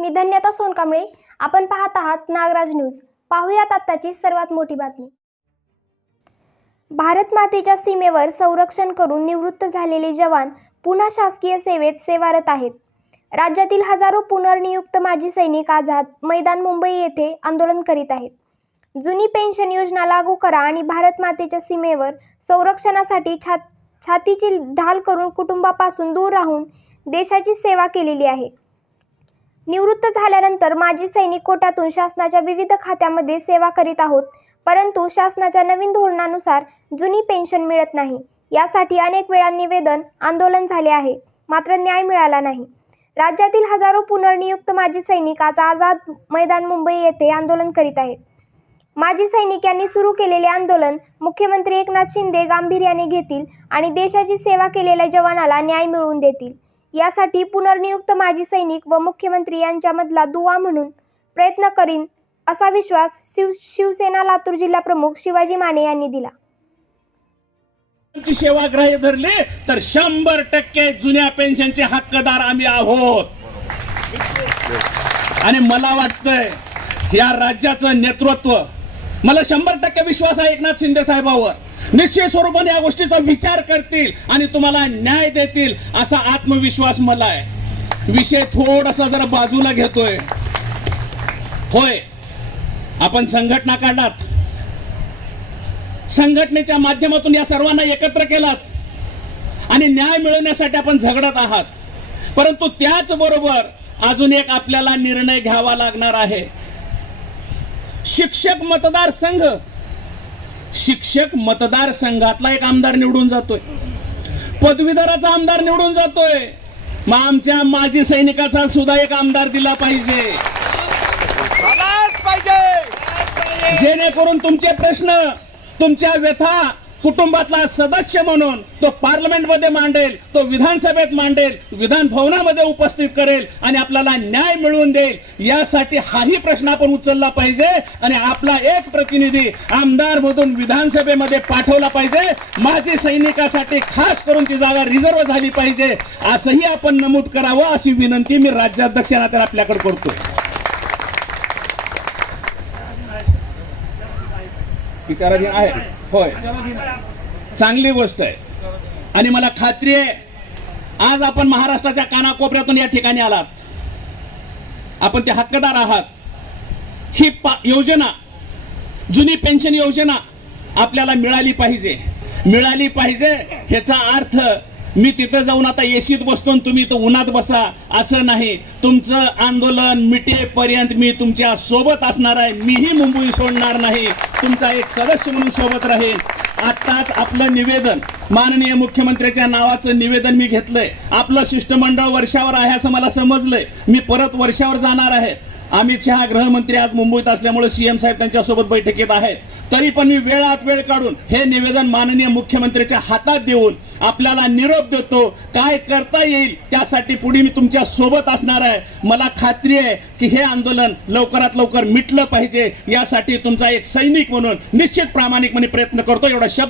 मी धन्यता सोनकांबळे। आपण पाहत आहात नागराज न्यूज। पाहुयात आताची सर्वात मोठी बातमी। भारत मातेच्या सीमेवर संरक्षण करून निवृत्त झालेले जवान पुन्हा शासकीय सेवेत सेवारत आहेत। राज्यातील हजारो पुनर्नियुक्त माजी सैनिक आझाद मैदान मुंबई येथे आंदोलन करीत आहेत। जुनी पेन्शन योजना लागू करा आणि भारत मातेच्या सीमेवर संरक्षणासाठी छातीची ढाल करून कुटुंबापासून दूर राहून देशाची सेवा केलेली आहे। निवृत्त झाल्यानंतर माजी सैनिक कोट्यातून शासनाच्या विविध खात्यामध्ये सेवा करीत आहोत, परंतु शासनाच्या नवीन धोरणानुसार जुनी पेन्शन मिळत नाही। यासाठी अनेक वेळा निवेदन आंदोलन झाले आहे, मात्र न्याय मिळाला नाही। राज्यातील हजारो पुनर्नियुक्त माजी सैनिक आज आझाद मैदान मुंबई येथे आंदोलन करीत आहेत। माजी सैनिक यांनी सुरू केलेले आंदोलन मुख्यमंत्री एकनाथ शिंदे गांभीर्याने घेतील आणि देशाची सेवा केलेल्या जवानाला न्याय मिळवून देतील। यासाठी पुनर्नियुक्त माजी सैनिक व मुख्यमंत्री यांच्यामधला दुवा म्हणून प्रयत्न करीन, असा विश्वास शिवसेना लातूर जिल्हा प्रमुख शिवाजी माने यांनी दिला। सेवाग्राही धरले तर 100% जुन्या पेन्शनचे हक्कदार आम्ही आहोत। आणि मला वाटतंय या राज्याचं नेतृत्व, मला 100% विश्वास आहे एकनाथ शिंदे साहेबांवर, निश्चित स्वरूपाने या गोष्टीचा विचार करतील आणि तुम्हाला न्याय देतील असा आत्मविश्वास मला आहे। विषय थोडासा जरा बाजूला घेतोय। होय, आपण संघटना काढलात, संघटनेच्या माध्यमातून या सर्वांना एकत्र केलात आणि न्याय मिळवण्यासाठी आपण झगडत आहात, परंतु त्याच बरोबर अजून एक आपल्याला निर्णय घ्यावा लागणार आहे। शिक्षक मतदारसंघातला एक आमदार निवडून जातोय, पदवीधराचा आमदार निवडून जातोय, मग आमच्या माजी सैनिकाचा सुद्धा एक आमदार दिला पाहिजे, जेणेकरून तुमचे प्रश्न, तुमच्या व्यथा कुटुंबातला सदस्य म्हणून तो पार्लमेंटमध्ये मांडेल, तो विधानसभेत मांडेल, विधान भवनामध्ये उपस्थित करेल आणि आपल्याला न्याय मिळवून देईल। यासाठी हाही प्रश्न आपण उचलला पाहिजे आणि आपला एक प्रतिनिधी आमदार मधून विधानसभेमध्ये पाठवला पाहिजे। माजी सैनिकासाठी खास करून ती जागा रिझर्व झाली पाहिजे, असंही आपण नमूद करावं, अशी विनंती मी राज्याध्यक्ष नात्याने आपल्याकडे करतो। विचाराधीन आहे, होय, चांगली गोष्ट आहे आणि मला खात्री आहे आज आपण महाराष्ट्राच्या कानाकोपऱ्यातून या ठिकाणी आलात, आपण ते हक्कदार आहात। ही योजना, जुनी पेन्शन योजना आपल्याला मिळाली पाहिजे। ह्याचा अर्थ मी तिथे जाऊन आता एसीत बसतो तुम्ही तो उन्हात बसा असं नाही। तुमचं आंदोलन मिटेपर्यंत मी तुमच्या सोबत असणार आहे, मीही मुंबई सोडणार नाही, तुमचा एक सदस्य म्हणून सोबत राहील। आताच आपलं निवेदन, माननीय मुख्यमंत्र्यांच्या नावाचं निवेदन मी घेतलंय। आपलं शिष्टमंडळ वर्षावर आहे असं मला समजलंय, मी परत वर्षावर जाणार आहे। अमित शहा गृहमंत्री आज मुंबईत असल्यामुळे सीएम साहेब त्यांच्यासोबत बैठकीत आहेत, तरी पण मी वेळात वेळ काढून हे निवेदन माननीय मुख्यमंत्र्यांच्या हातात देऊन आपल्याला निरोप देतो। काय करता येईल त्यासाठी पुढे मी तुमच्या सोबत असणार आहे। मला खात्री आहे की हे आंदोलन लवकरात लवकर मिटलं पाहिजे, यासाठी तुमचा एक सैनिक म्हणून निश्चित प्रामाणिकपणे प्रयत्न करतो। एवढा शब्द